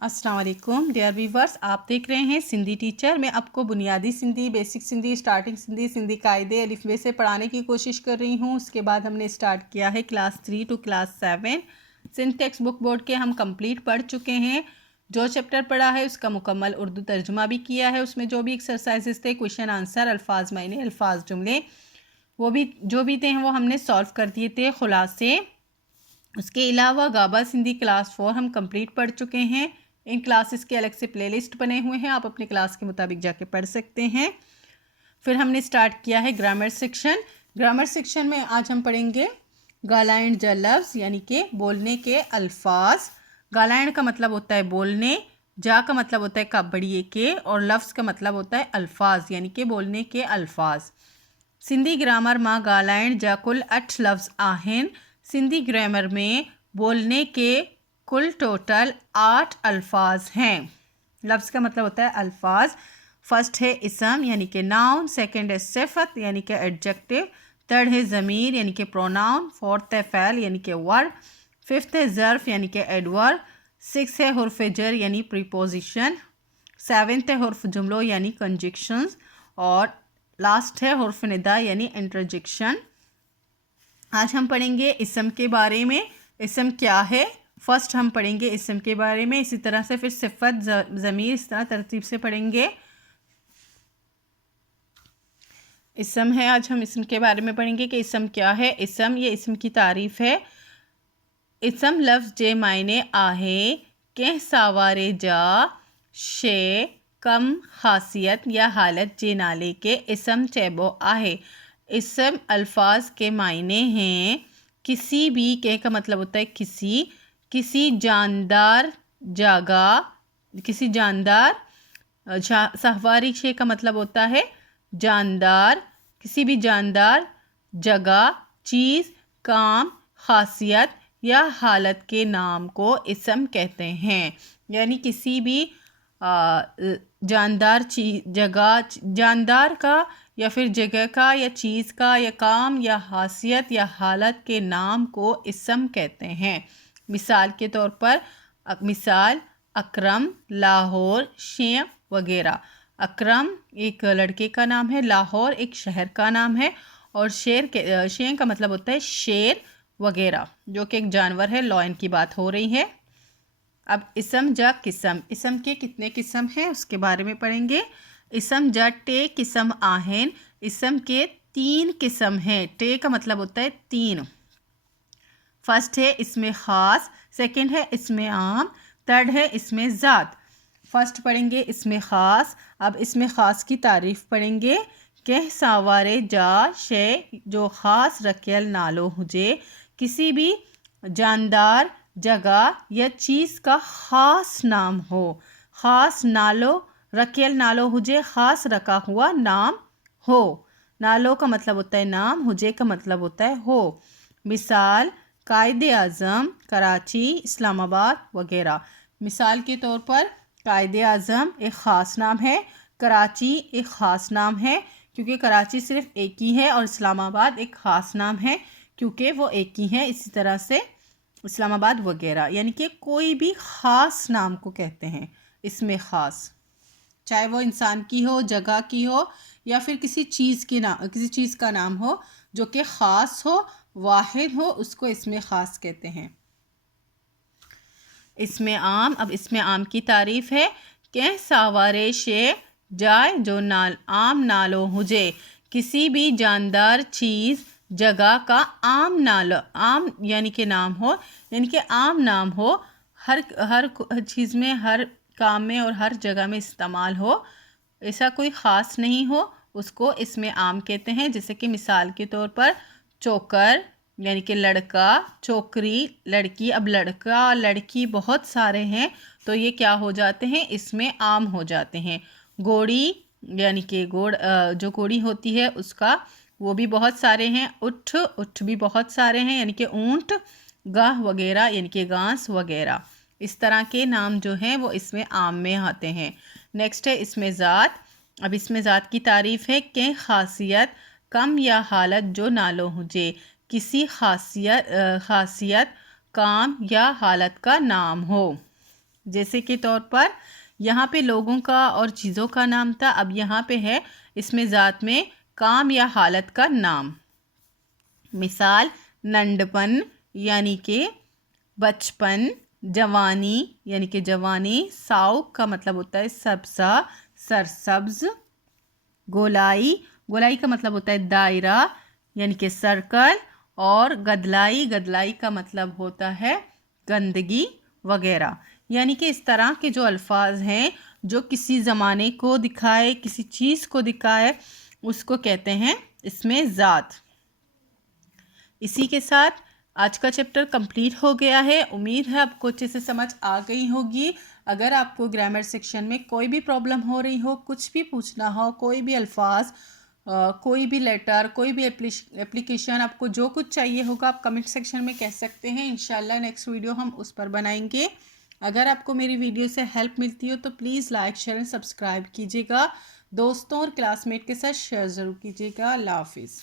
अस्सलाम वालेकुम dear viewers, आप देख रहे हैं सिंधी टीचर। मैं आपको बुनियादी सिंधी, बेसिक सिंधी, स्टार्टिंग सिंधी, सिंधी कायदे अलिफ बे से पढ़ाने की कोशिश कर रही हूँ। उसके बाद हमने स्टार्ट किया है class 3 to class 7। Sindh text book board के हम कंप्लीट पढ़ चुके हैं। जो चैप्टर पढ़ा है उसका मुकम्मल उर्दू तर्जुमा भी किया है। उसमें जो भी एक्सरसाइजेस थे, क्वेश्चन आंसर, अल्फाज मायने, अल्फाज जुमले, वो भी जो भी थे वो हमने सॉल्व कर दिए थे खुलासे। उसके अलावा गाबा सिंधी क्लास 4 हम कंप्लीट पढ़ चुके हैं। इन क्लासेस के अलग से प्लेलिस्ट बने हुए हैं, आप अपने क्लास के मुताबिक जाके पढ़ सकते हैं। फिर हमने स्टार्ट किया है ग्रामर सेक्शन। ग्रामर सेक्शन में आज हम पढ़ेंगे गालाइन जा लफ्ज़, यानी कि बोलने के अल्फाज। गालाइन का मतलब होता है बोलने, जा का मतलब होता है काबड़िए के, और लफ्ज़ का मतलब होता है अल्फाज, यानी कि बोलने के अल्फाज। सिंधी ग्रामर मां गालाइन जा कुल 8 लफ्ज़ आहिन। सिंधी ग्रामर में बोलने के कुल टोटल 8 अल्फाज हैं। लफ्ज़ का मतलब होता है अल्फाज। फर्स्ट है इसम यानी कि नाउन, सेकंड है सिफत यानी कि एडजेक्टिव, थर्ड है ज़मीर यानी कि प्रोनाउन, फोर्थ है फ़ैल यानी कि वर्ड, फिफ्थ है ज़र्फ़ यानी कि एडवर्ब, सिक्स है हुर्फ़ जर यानी प्रीपोजिशन, सेवन्थ है हुर्फ़ जुमलो यानी कंजक्शंस, और लास्ट है हुर्फ़ निदा यानी इंटरजेक्शन। आज हम पढ़ेंगे इसम के बारे में। इसम क्या है, फर्स्ट हम पढ़ेंगे इसम के बारे में, इसी तरह से फिर सिफत, ज़मीर, इस तरह तरतीब से पढ़ेंगे। इसम है, आज हम इसम के बारे में पढ़ेंगे कि इसम क्या है। इसम, ये इसम की तारीफ़ है। इसम लफ्ज़ जे मायने आहे कंहिं सावारे जा शे कम ख़ासियत या हालत जे नाले के इसम चइबो आहे। इसम अल्फाज के मायने हैं किसी भी, के का मतलब होता है किसी जानदार जगह, किसी जानदार, सहवारी शे का मतलब होता है जानदार, किसी भी जानदार जगह, चीज़, काम, खासियत या हालत के नाम को इसम कहते हैं। यानी किसी भी जानदार जगह, जानदार का या फिर जगह का या चीज़ का या काम या हासियत या हालत के नाम को इसम कहते हैं। मिसाल के तौर पर मिसाल अकरम, लाहौर, शें वगैरह। अकरम एक लड़के का नाम है, लाहौर एक शहर का नाम है, और शें का मतलब होता है शेर वगैरह, जो कि एक जानवर है। लॉयन की बात हो रही है। अब इसम जा किस्म, इसम के कितने किस्म हैं उसके बारे में पढ़ेंगे। इसम जा टे किस्म आहेन, इसम के 3 किस्म हैं। टे का मतलब होता है 3। फर्स्ट है इसमें ख़ास, सेकंड है इसमें आम, थर्ड है इसमें ज़ात। फर्स्ट पढ़ेंगे इसमें ख़ास। अब इसमें ख़ास की तारीफ़ पढ़ेंगे। कह सावारे जा शे जो ख़ास रखियल नालो हुजे, किसी भी जानदार जगह या चीज़ का ख़ास नाम हो। ख़ास नालो, रखियल नालो हुजे ख़ास रखा हुआ नाम हो। नालो का मतलब होता है नाम, हुजे का मतलब होता है हो। मिसाल कायदे आज़म, कराची, इस्लामाबाद वगैरह। मिसाल के तौर पर कायदे आज़म एक ख़ास नाम है, कराची एक ख़ास नाम है क्योंकि कराची सिर्फ एक ही है, और इस्लामाबाद एक ख़ास नाम है क्योंकि वो एक ही है। इसी तरह से इस्लामाबाद वगैरह, यानी कि कोई भी ख़ास नाम को कहते हैं इसमें ख़ास, चाहे वो इंसान की हो, जगह की हो, या फिर किसी चीज़ की नाम, किसी चीज़ का नाम हो जो कि ख़ास हो, वाहिद हो, उसको इसमें ख़ास कहते हैं। इसमें आम, अब इसमें आम की तारीफ़ है। कह सावारे शे जाए जो नाल आम नालो हुजे, किसी भी जानदार चीज़ जगह का आम नालो, आम यानी कि नाम हो, यानी कि आम नाम हो, हर चीज़ में, हर काम में और हर जगह में इस्तेमाल हो, ऐसा कोई ख़ास नहीं हो, उसको इसमें आम कहते हैं। जैसे कि मिसाल के तौर पर चोकर यानी कि लड़का, चोकरी लड़की। अब लड़का लड़की बहुत सारे हैं तो ये क्या हो जाते हैं, इसमें आम हो जाते हैं। घोड़ी यानी कि जो घोड़ी होती है उसका, वो भी बहुत सारे हैं। उठ भी बहुत सारे हैं, यानी कि ऊँट, गाह वगैरह यानी कि घास वगैरह। इस तरह के नाम जो हैं वो इसमें आम में आते हैं। नेक्स्ट है इसमें ज़ात। अब इसमें ज़ात की तारीफ़ है कि खासियत कम या हालत जो नालो हुजे, किसी खासियत काम या हालत का नाम हो। जैसे के तौर पर यहाँ पे लोगों का और चीज़ों का नाम था, अब यहाँ पे है इसमें ज़ात में काम या हालत का नाम। मिसाल नंडपन यानी कि बचपन, जवानी यानी कि जवानी, साउक का मतलब होता है सबसा, सरसब्ज, गोलाई, गोलाई का मतलब होता है दायरा यानी कि सर्कल, और गदलाई, गदलाई का मतलब होता है गंदगी वगैरह। यानी कि इस तरह के जो अल्फाज हैं जो किसी ज़माने को दिखाए, किसी चीज़ को दिखाए, उसको कहते हैं इसमें ज़ात। इसी के साथ आज का चैप्टर कंप्लीट हो गया है। उम्मीद है आपको अच्छे से समझ आ गई होगी। अगर आपको ग्रामर सेक्शन में कोई भी प्रॉब्लम हो रही हो, कुछ भी पूछना हो, कोई भी अल्फाज, कोई भी लेटर, कोई भी एप्लीकेशन, आपको जो कुछ चाहिए होगा आप कमेंट सेक्शन में कह सकते हैं। इंशाल्लाह नेक्स्ट वीडियो हम उस पर बनाएंगे। अगर आपको मेरी वीडियो से हेल्प मिलती हो तो please like, share and subscribe कीजिएगा। दोस्तों और क्लासमेट के साथ शेयर ज़रूर कीजिएगा। अल्लाह हाफिज़।